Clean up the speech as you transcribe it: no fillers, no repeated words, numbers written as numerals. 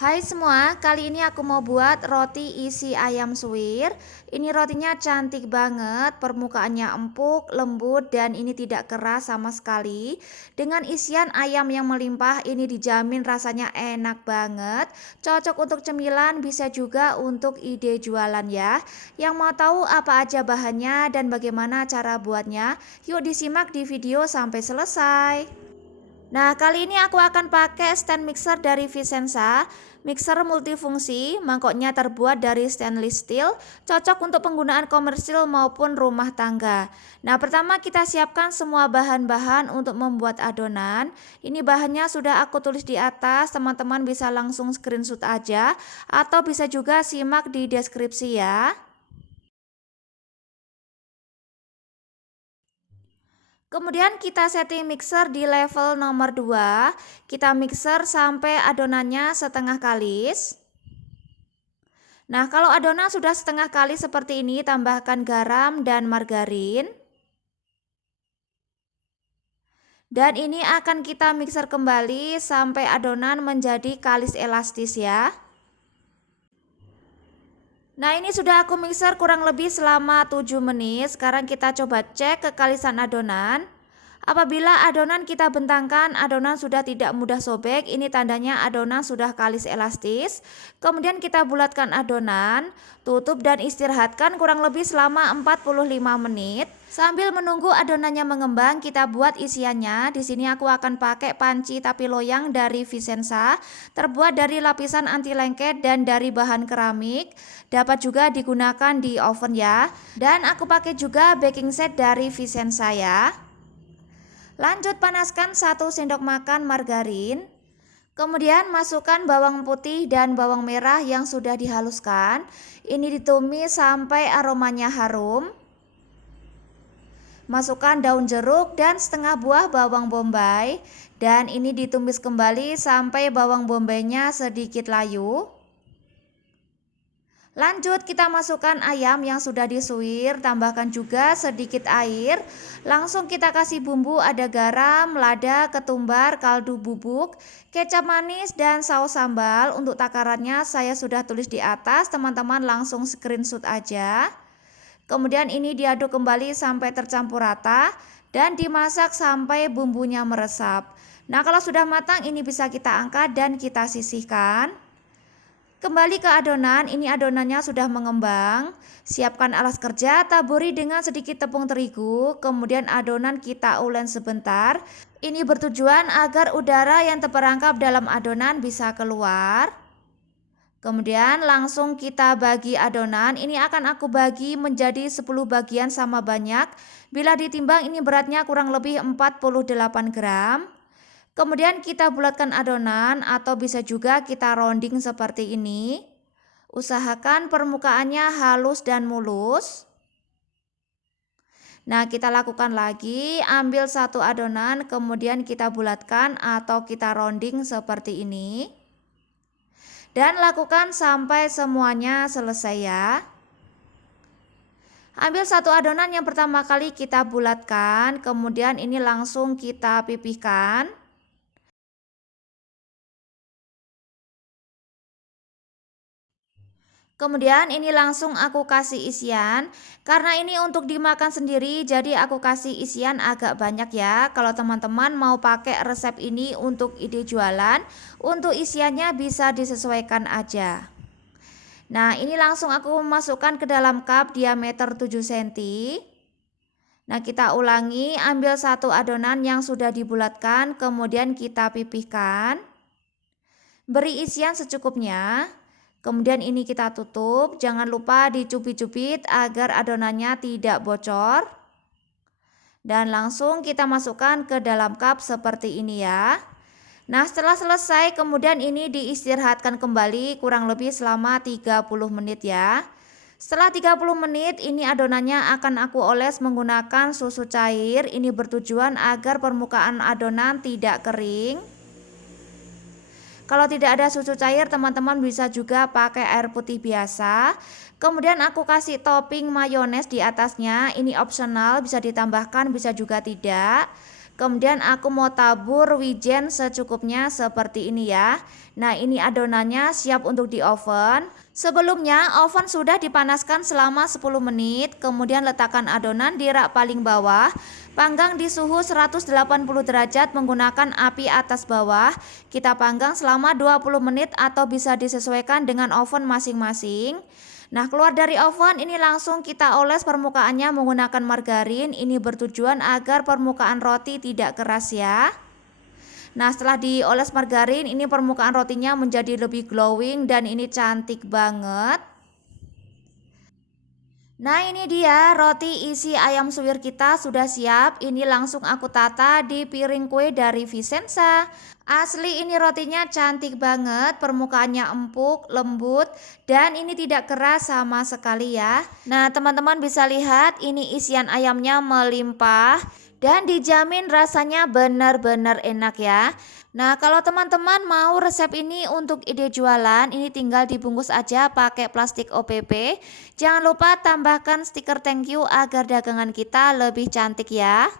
Hai semua, kali ini aku mau buat roti isi ayam suwir. Ini rotinya cantik banget, permukaannya empuk, lembut, dan ini tidak keras sama sekali. Dengan isian ayam yang melimpah, ini dijamin rasanya enak banget. Cocok untuk cemilan, bisa juga untuk ide jualan ya. Yang mau tahu apa aja bahannya dan bagaimana cara buatnya? Yuk disimak di video sampai selesai. Nah, kali ini aku akan pakai stand mixer dari Vicenza. Mixer multifungsi, mangkoknya terbuat dari stainless steel, cocok untuk penggunaan komersil maupun rumah tangga. Nah, pertama kita siapkan semua bahan-bahan untuk membuat adonan. Ini bahannya sudah aku tulis di atas, teman-teman bisa langsung screenshot aja, atau bisa juga simak di deskripsi ya. Kemudian kita setting mixer di level nomor 2. Kita mixer sampai adonannya setengah kalis. Nah, kalau adonan sudah setengah kalis seperti ini, tambahkan garam dan margarin. Dan ini akan kita mixer kembali sampai adonan menjadi kalis elastis ya. Nah, ini sudah aku mixer kurang lebih selama 7 menit. Sekarang kita coba cek kekalisan adonan. Apabila adonan kita bentangkan, adonan sudah tidak mudah sobek, ini tandanya adonan sudah kalis elastis. Kemudian kita bulatkan adonan, tutup dan istirahatkan kurang lebih selama 45 menit. Sambil menunggu adonannya mengembang, kita buat isiannya. Di sini aku akan pakai panci tapi loyang dari Vicenza, terbuat dari lapisan anti lengket dan dari bahan keramik. Dapat juga digunakan di oven ya. Dan aku pakai juga baking set dari Vicenza ya. Lanjut panaskan 1 sendok makan margarin. Kemudian masukkan bawang putih dan bawang merah yang sudah dihaluskan. Ini ditumis sampai aromanya harum. Masukkan daun jeruk dan setengah buah bawang bombay. Dan ini ditumis kembali sampai bawang bombaynya sedikit layu. Lanjut kita masukkan ayam yang sudah disuir, tambahkan juga sedikit air. Langsung kita kasih bumbu, ada garam, lada, ketumbar, kaldu bubuk, kecap manis, dan saus sambal. Untuk takarannya saya sudah tulis di atas, teman-teman langsung screenshot aja. Kemudian ini diaduk kembali sampai tercampur rata dan dimasak sampai bumbunya meresap. Nah, kalau sudah matang ini bisa kita angkat dan kita sisihkan. Kembali ke adonan, ini adonannya sudah mengembang. Siapkan alas kerja, taburi dengan sedikit tepung terigu, kemudian adonan kita ulen sebentar. Ini bertujuan agar udara yang terperangkap dalam adonan bisa keluar. Kemudian langsung kita bagi adonan, ini akan aku bagi menjadi 10 bagian sama banyak. Bila ditimbang ini beratnya kurang lebih 48 gram. Kemudian kita bulatkan adonan atau bisa juga kita rounding seperti ini. Usahakan permukaannya halus dan mulus. Nah, kita lakukan lagi, ambil satu adonan kemudian kita bulatkan atau kita rounding seperti ini. Dan lakukan sampai semuanya selesai ya. Ambil satu adonan yang pertama kali kita bulatkan, kemudian ini langsung kita pipihkan. Kemudian ini langsung aku kasih isian. Karena ini untuk dimakan sendiri, jadi aku kasih isian agak banyak ya. Kalau teman-teman mau pakai resep ini untuk ide jualan, untuk isiannya bisa disesuaikan aja. Nah, ini langsung aku masukkan ke dalam cup diameter 7 cm. Nah, kita ulangi, ambil satu adonan yang sudah dibulatkan, kemudian kita pipihkan. Beri isian secukupnya. Kemudian ini kita tutup, jangan lupa dicubit-cubit agar adonannya tidak bocor. Dan langsung kita masukkan ke dalam cup seperti ini ya. Nah, setelah selesai kemudian ini diistirahatkan kembali kurang lebih selama 30 menit ya. Setelah 30 menit ini adonannya akan aku oles menggunakan susu cair. Ini bertujuan agar permukaan adonan tidak kering. Kalau tidak ada susu cair, teman-teman bisa juga pakai air putih biasa. Kemudian aku kasih topping mayones di atasnya. Ini opsional, bisa ditambahkan, bisa juga tidak. Kemudian aku mau tabur wijen secukupnya seperti ini ya. Nah, ini adonannya siap untuk di oven. Sebelumnya oven sudah dipanaskan selama 10 menit. Kemudian letakkan adonan di rak paling bawah. Panggang di suhu 180 derajat menggunakan api atas bawah. Kita panggang selama 20 menit atau bisa disesuaikan dengan oven masing-masing. Nah, keluar dari oven ini langsung kita oles permukaannya menggunakan margarin. Ini bertujuan agar permukaan roti tidak keras ya. Nah, setelah dioles margarin ini permukaan rotinya menjadi lebih glowing dan ini cantik banget. Nah, ini dia roti isi ayam suwir kita sudah siap. Ini langsung aku tata di piring kue dari Vicenza. Asli ini rotinya cantik banget, permukaannya empuk, lembut, dan ini tidak keras sama sekali ya. Nah, teman-teman bisa lihat ini isian ayamnya melimpah dan dijamin rasanya benar-benar enak ya. Nah, kalau teman-teman mau resep ini untuk ide jualan, ini tinggal dibungkus aja pakai plastik OPP. Jangan lupa tambahkan stiker thank you agar dagangan kita lebih cantik ya.